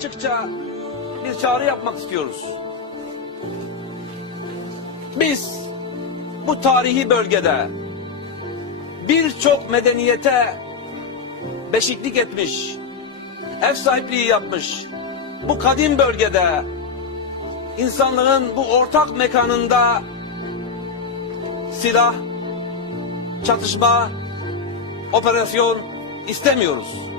Açıkça bir çağrı yapmak istiyoruz. Biz bu tarihi bölgede birçok medeniyete beşiklik etmiş, ev sahipliği yapmış, bu kadim bölgede insanlığın bu ortak mekanında silah, çatışma, operasyon istemiyoruz.